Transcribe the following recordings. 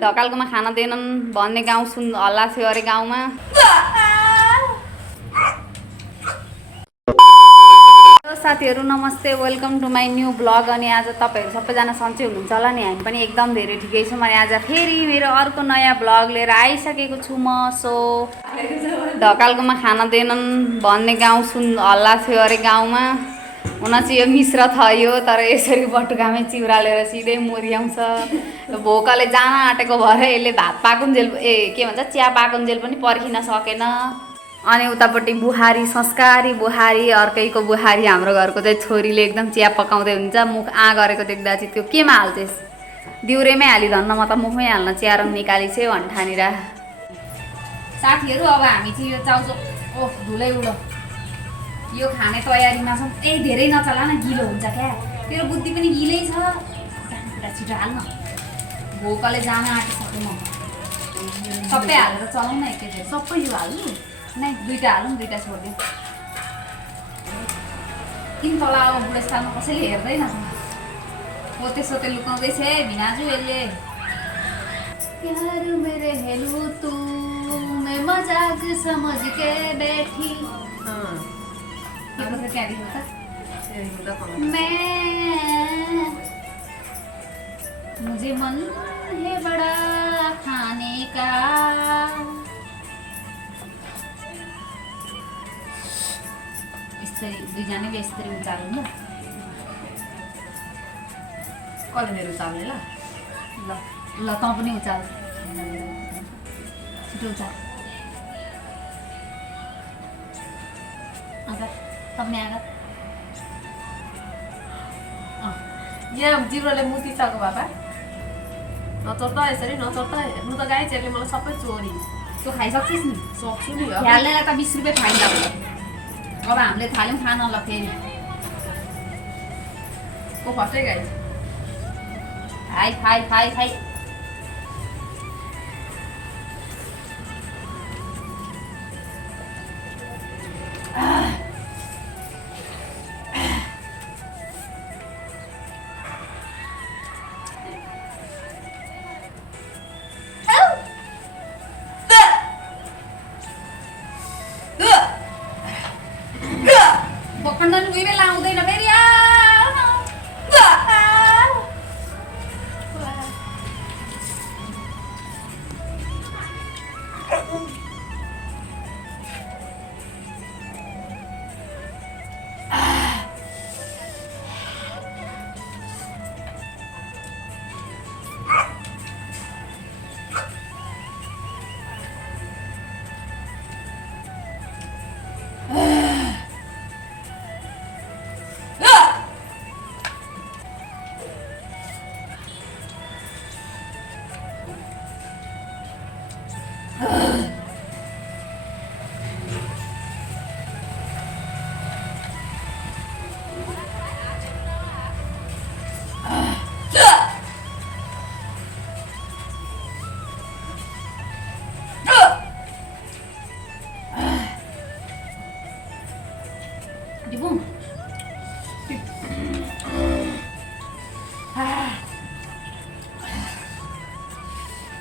ढकालकोमा खाना दिएनन् भन्ने गाउँ हल्ला थियो अरे गाउँमा। साथीहरू नमस्ते, welcome to my new blog. अनि आज तपाईँहरू सबैजना सन्चै हुनुहुन्छ होला नि, हामी पनि एकदम धेरै ठिकै छौँ। अनि आज फेरि मेरो अर्को नयाँ ब्लग लिएर आइसकेको छु म। सो ढकालकोमा खाना दिएनन् भन्ने गाउँ हल्ला थियो अरे गाउँमा। हुन चाहिँ यो मिश्र थियो, तर यसरी बटुकामै चिउरालेर सिधै मुर्याउँछ। भोकले जान आँटेको भएर यसले भात पाकुन्जेल के भन्छ चिया पाकुन्जेल पनि पर्खिन सकेन। अनि उतापट्टि बुहारी, संस्कारी बुहारी, अर्कैको बुहारी हाम्रो घरको चाहिँ छोरीले एकदम चिया पकाउँदै हुन्छ। मुख गरेको देख्दा चाहिँ त्यो केमा हाल्छेस्, दिउरेमै हालिधन्न, म त मुखमै हाल्न चिया रङ निकाली चाहिँ भन्ठानेर। साथीहरू अब हामी चाहिँ यो चाउचो ओह धुलै उडो यो खाने तयारीमा छौँ। धेरै नचला न, गिलो हुन्छ क्या, तेरो बुद्धि पनि गिलै छ। छिटो हाल्न, भोकले जान आँटिसक्यो। म सबै हालेर चलाउँ न एकैचोटि। सबै यो हाल्नु नै, दुईवटा हालौँ, दुईवटा छोडिदिउँ। किन तल अब बुढेसकालमा कसैले हेर्दैन, पोते सोते लुकाउँदैछ है भिनाजु यसले। प्यार मेरे हेलु तू मैं मजाक समझ के बैठी। त्यहाँदेखि मैं मुझे मन है बड़ा खाने का। दुईजनाले यसरी उचाल्नु ल। कसले मेरो उचाल्ने ल? ल ल तँ पनि उचाल, छिटो उचाल। आगा तपाईँ आगा यहाँ जिब्रोले मुती सको बाबा। नचोर त यसरी, नचोर त। हेर्नु त गाइजहरूले मलाई सबै चोरी। तँ खाइसक्छस् नि? सक्छु नि। हाल्नेलाई त 20 रुपियाँ फाइन लाग्छ। अब हामीले थाल्यौँ खान ल फेरि। को फर्स्टै guys hi hi hi hi. बक्कन्डन उही बेला आउँदैन फेरि।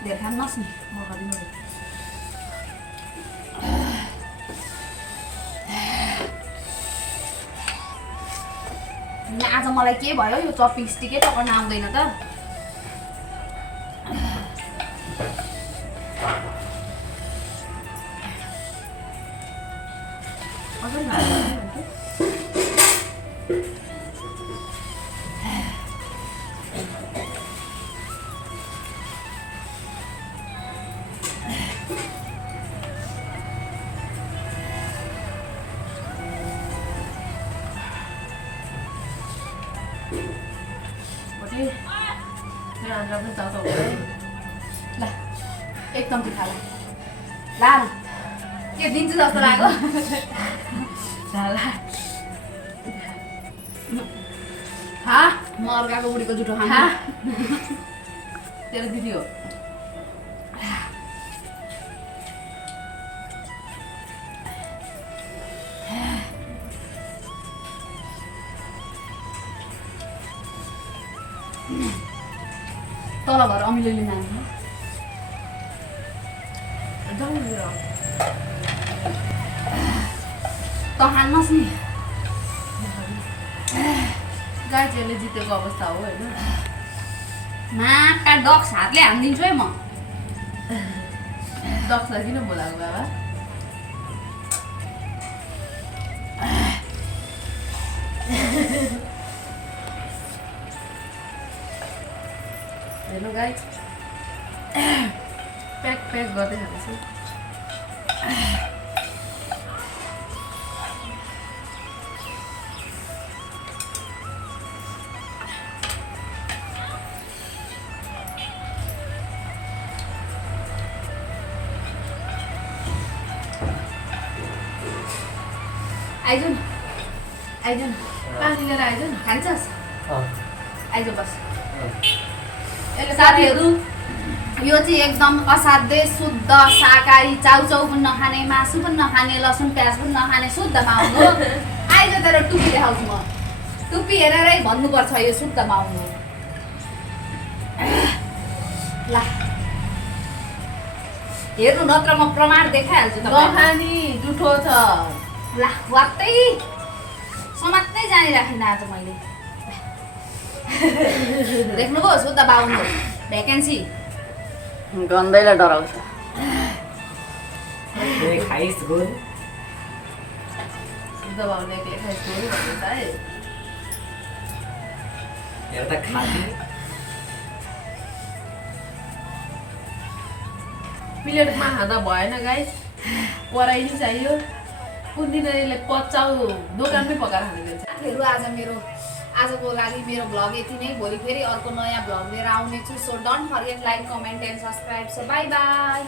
Để khăn mắt này, một cái nữa. आज मलाई के भयो, यो चपिङ स्टिकै पक्र्न आउँदैन त। ल एकदम खा ल न, के दिन्छु जस्तो लाग्यो। म अर्काको बुढीको जुठो खानु। तेरो दिदी हो। तल घर अमिलोले नानी एकदम मेरो त हान्नुहोस् नि गाइजहरूले जितेको अवस्था हो होइन माका डक्स हातले हानिदिन्छु है म डक्सलाई किन बोलाएको बाबा हेर्नु गाइज प्याक गर्दै खाँदैछु आइज न पानी लिएर आइज न खान्छस् आइज बस यसले साथीहरू यो चाहिँ एकदम असाध्यै शुद्ध शाकाहारी चाउचाउ पनि नखाने मासु पनि नखाने लसुन प्याज पनि नखाने शुद्ध माउनु हो आइज तर टुप्पी देखाउँछु म टुप्पी हेरेरै भन्नुपर्छ यो शुद्ध माउनु हो ल हेर्नु नत्र म प्रमाण देखाइहाल्छु तपाईँलाई नखानी जुठो छ ला वात्तै समात्नै जानिराखिनँ आज मैले देख्नुभयो शुद्ध बाउनु भ्याकेन्सी गन्दैलाई डराउँछ खाइस गोल शुद्ध भाउले एक्लै खाइसक्यो भन्दैछ है हेर्दा खाँदै प्लेटमा खाँदा भएन गाइस पराइनी चाहियो कुन दिन यसले पचाउ दोकानमै पकाएर खाने दिन्छ साथीहरू आजको लागि मेरो भ्लग यति नै भोलि फेरि अर्को नयाँ भ्लग लिएर आउनेछु so don't forget like comment and subscribe so by by